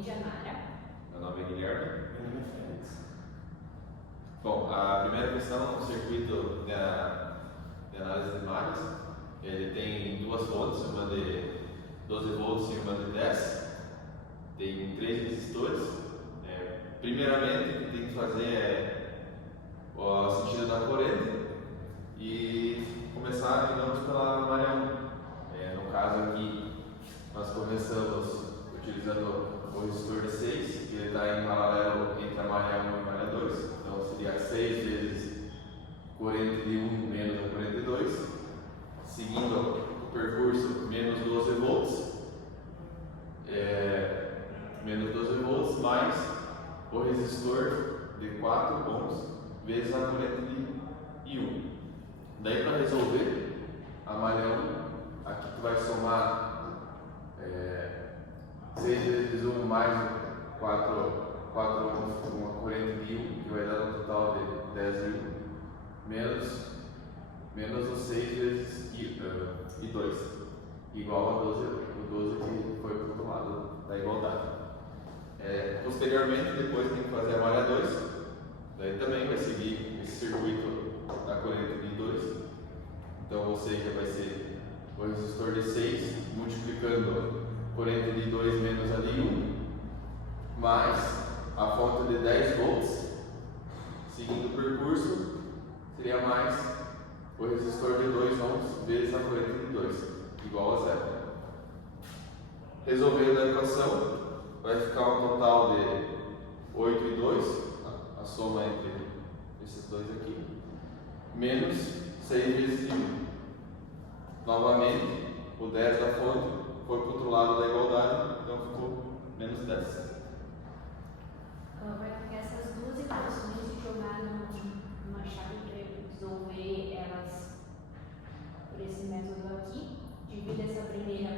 nome é Janara. Meu nome é Guilherme. Meu nome é Félix. Bom, a primeira questão, o circuito de análise de imagens, ele tem duas fontes, uma de 12 volts e uma de 10. Tem 3 resistores. Primeiramente, o que tem que fazer é o sentido da corrente e começar, digamos, pela maré 1. No caso aqui, nós começamos utilizando o resistor de 6, que ele está em paralelo entre a maré 1 e a maré 2. Então seria 6 vezes corrente de 1 menos a corrente de 2, seguindo o percurso menos 12 volts, menos 12 volts mais o resistor de 4 ohms vezes a corrente de I1. Daí, para resolver a maré 1, aqui tu vai somar 6 vezes 1 mais 4 ohms com a corrente de 1, que vai dar um total de 10 de 1, menos os 6 vezes I2, igual a 12, o 12 que foi para o outro lado da igualdade. Posteriormente, depois tem que fazer a maré 2, daí também vai seguir esse circuito da corrente de 2. Então, ou seja, vai ser o resistor de 6 multiplicando a corrente de 2 menos a de 1, mais a fonte de 10 volts, seguindo o percurso, seria mais o resistor de 2 ohms vezes a corrente de 2, igual a 0. Resolvendo a equação, vai ficar um total de 8 e 2, a soma entre esses dois aqui, menos 6 vezes 1. Novamente, o 10 da fonte foi para o outro lado da igualdade, então ficou menos 10. Vai pegar essas duas equações e jogar numa chave para resolver elas por esse método aqui. Divide essa primeira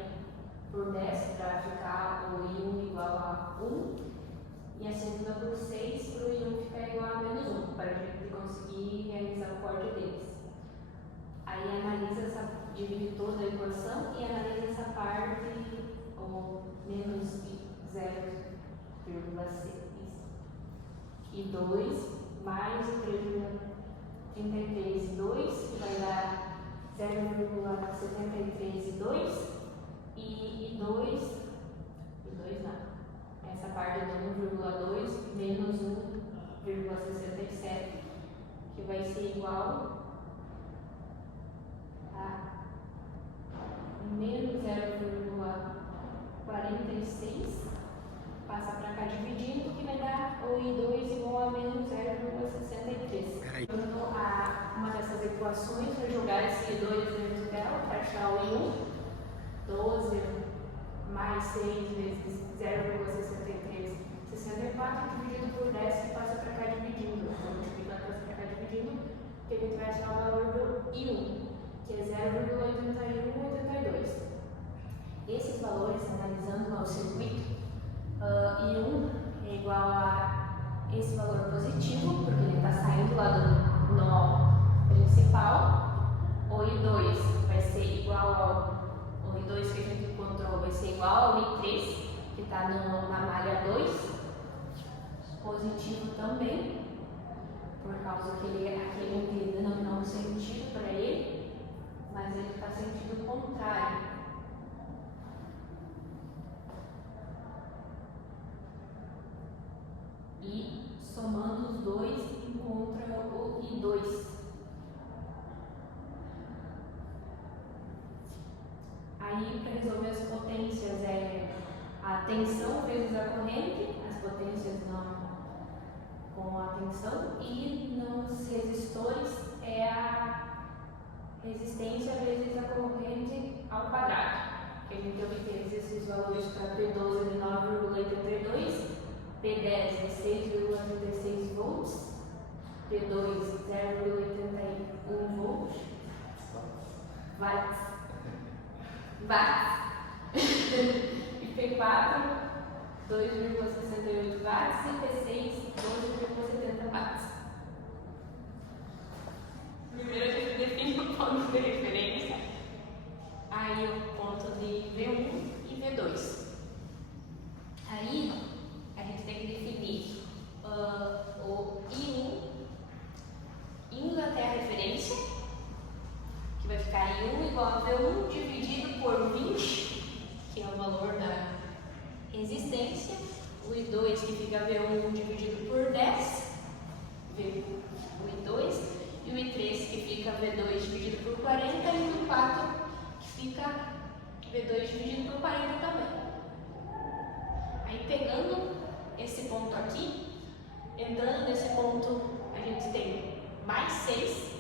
por 10 para ficar o I1 igual a 1 e a segunda por 6 para o I1 ficar igual a menos 1, para a gente conseguir realizar o corte deles. Aí analisa divide toda a equação e analisa essa parte, ou menos 0,6 e 2 mais 3,33 e 2, que vai dar 0,73 e 2, e 2 não, essa parte do 1,2 menos 1,67, que vai ser igual a menos 0,46, passa para cá dividindo, que vai dar o I2 igual a menos 0,63. Uma dessas equações vai jogar esse I2 dentro dela para achar o I1. 12 mais 6 vezes 0,63, 64, dividido por 10, que passa para cá dividindo. Então, multiplicando, passa para cá dividindo, que a gente vai achar o valor do I1, que é 0,8182. Esses valores, analisando o circuito, I1 é igual a esse valor positivo, porque ele está saindo lá do nó principal. O I2 vai ser igual ao I2 que a gente encontrou, vai ser igual ao I3, que está na malha 2, positivo também, por causa que aquele denominou um sentido para ele, mas ele está sentido contrário. E somando os dois, encontra o I2. Aí, para resolver as potências, é a tensão vezes a corrente, as potências com a tensão, e nos resistores é a resistência vezes a corrente ao quadrado, que a gente obteve esses valores para P12 de 9,82, P10 de 6,36 volts, P2 0,81 volts, watts, e P4 2,68 watts e P6 12,70 watts. Primeiro a gente define o ponto de referência, aí o ponto de V1 e V2. Aí o I2 que fica V1 dividido por 10, V1, o I2, e o I3 que fica V2 dividido por 40 e o I4 que fica V2 dividido por 40 também. Aí pegando esse ponto aqui, entrando nesse ponto a gente tem mais 6,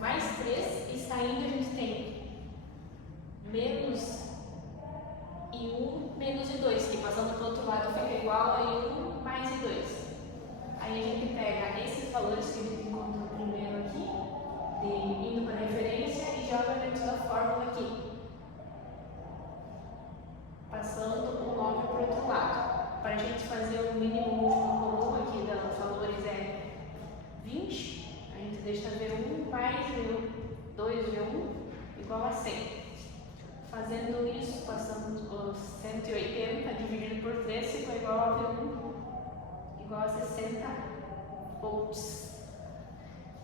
mais 3 e saindo a gente tem menos I1 menos I2, que passando para o outro lado fica igual a I1 mais I2. Aí a gente pega esses valores que a gente encontrou primeiro aqui, indo para a referência e joga dentro da fórmula aqui, passando o 9 para o outro lado. Para a gente fazer o mínimo múltiplo comum aqui dos valores é 20, a gente deixa V1 mais V2V1 igual a 100. Fazendo isso, passando os 180 dividido por 3 ficou igual a V1 igual a 60 volts.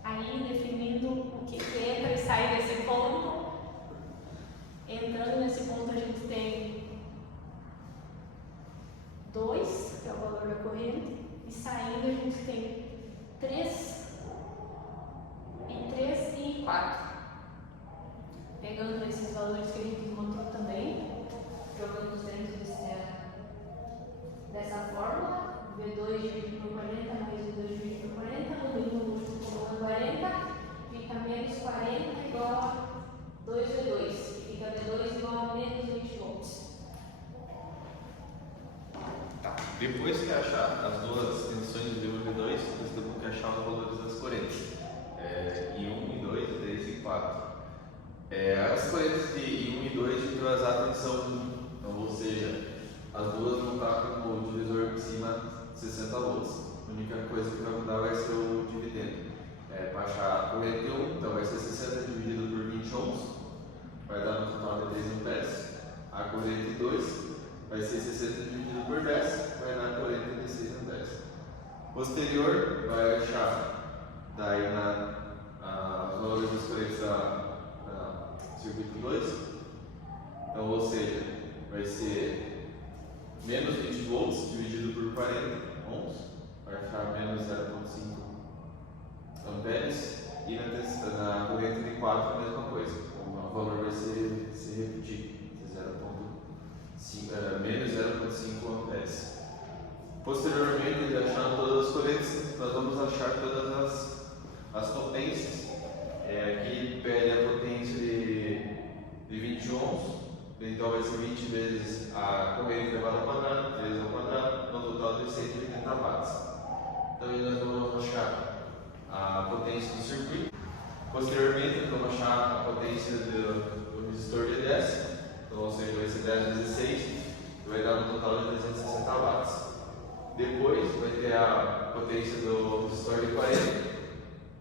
Aí definindo o que entra e sai desse ponto, entrando nesse ponto a gente tem 2, que é o valor da corrente, e saindo a gente tem 3 e 4. Pegando esses valores que a gente encontrou também, jogando dentro dessa fórmula, V2 dividido por 40 mais V2 dividido por 40, no mínimo múltiplo comum é 40, fica menos 40 igual a 2V2, que fica V2 igual a menos 20 volts. Tá. Depois que achar as duas tensões de V1 e V2, nós temos que achar os valores das correntes. I1, I2, I3 e 4. As correntes de I1 e I2 a gente vai usar a tensão 1, então, ou seja, as duas vão estar com o divisor em cima 60 volts. A única coisa que vai mudar vai ser o dividendo. Para achar a corrente 1, então vai ser 60 dividido por 20 ohms, vai dar no total de 3 amperes. A corrente 2 vai ser 60 dividido por 10, vai dar a corrente de 6 amperes. Posterior, vai achar daí os valores das correntes da circuito 2, então, ou seja, vai ser menos 20 volts dividido por 40 ohms, vai achar menos 0,5 amperes, e na corrente de 4 a mesma coisa, então, o valor vai se repetir, menos 0,5 amperes. Posteriormente, achando todas as correntes, nós vamos achar todas as potências. Aqui pede a potência de 20 ohms, então vai ser 20 vezes a corrente elevada ao quadrado, 3 ao quadrado, no total de 180 watts. Então nós vamos achar a potência do circuito. Posteriormente, vamos achar a potência do resistor de 10, então, ou seja, vai ser 10 vezes 6, vai dar no total de 360 watts. Depois vai ter a potência do resistor de 40.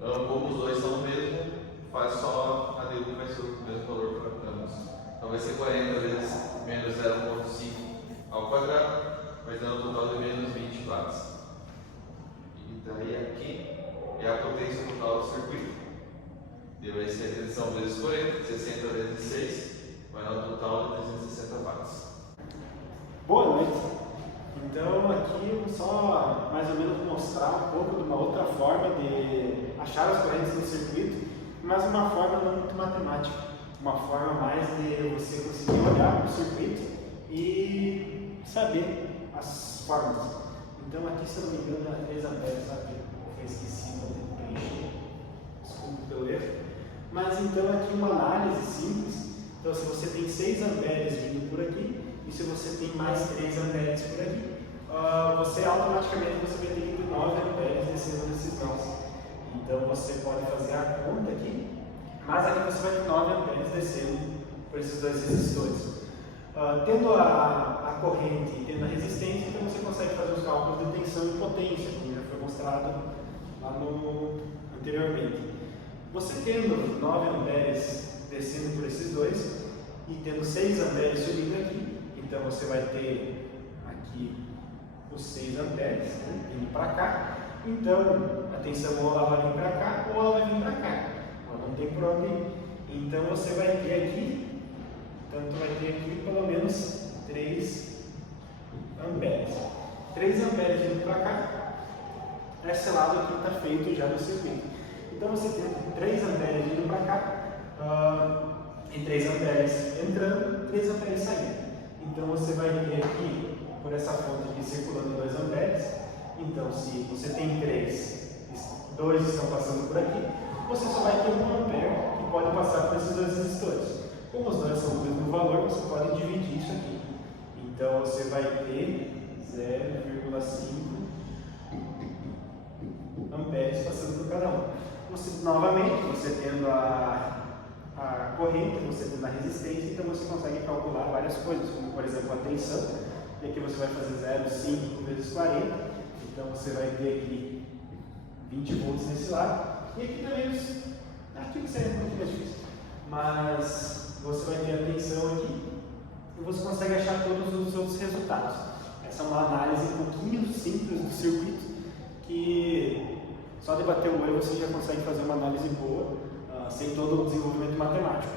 Como os dois são o mesmo, faz só a D1 vai ser o mesmo valor para ambos. Então vai ser 40 vezes menos 0,5 ao quadrado, vai dar um total de menos 20 watts. E daí aqui é a potência total do circuito. E vai ser a tensão vezes 40, 60 vezes 6, vai dar um total de 360 watts. Boa noite! Então aqui eu vou só mais ou menos mostrar um pouco de uma outra forma de achar as correntes do circuito, mas uma forma não muito matemática, uma forma mais de você conseguir olhar para o circuito e saber as formas. Então aqui, se eu não me engano, é 3 amperes, sabe? Eu esqueci, vou ter que preencher, desculpa pelo erro. Mas então aqui uma análise simples, então se você tem 6 amperes vindo por aqui, e se você tem mais 3 amperes por aqui, você automaticamente vai ter que ter 9 amperes descendo nesses nós. Então você pode fazer a conta aqui, mas aqui você vai ter 9 amperes descendo por esses dois resistores. Tendo a corrente e tendo a resistência, então você consegue fazer os cálculos de tensão e potência, como já foi mostrado lá anteriormente. Você tendo 9 amperes descendo por esses dois e tendo 6 amperes subindo aqui, então você vai ter aqui os 6 amperes, né, indo para cá. Então a tensão ou ela vai vir para cá ou ela vai vir para cá, ela não tem por onde ir. Então você vai ter aqui, tanto vai ter aqui pelo menos 3 amperes. 3 amperes indo para cá, esse lado aqui está feito já no circuito. Então você tem 3 amperes indo para cá, e 3 amperes entrando, 3 amperes saindo. Então você vai ter aqui, por essa fonte aqui circulando 2 amperes, então se você tem 3, 2 estão passando por aqui, você só vai ter 1 ampere que pode passar por esses 2 resistores. Como os dois são do mesmo valor, você pode dividir isso aqui. Então você vai ter 0,5 amperes passando por cada um. Novamente, você tendo a corrente, você tendo a resistência, então você consegue calcular várias coisas, como por exemplo a tensão, e aqui você vai fazer 0,5 vezes 40, então você vai ter aqui 20 volts nesse lado, e aqui também, aqui que seria um pouquinho mais difícil, mas você vai ter a tensão aqui, e você consegue achar todos os outros resultados. Essa é uma análise um pouquinho simples do circuito, que só de bater o olho você já consegue fazer uma análise boa, sem todo o desenvolvimento matemático.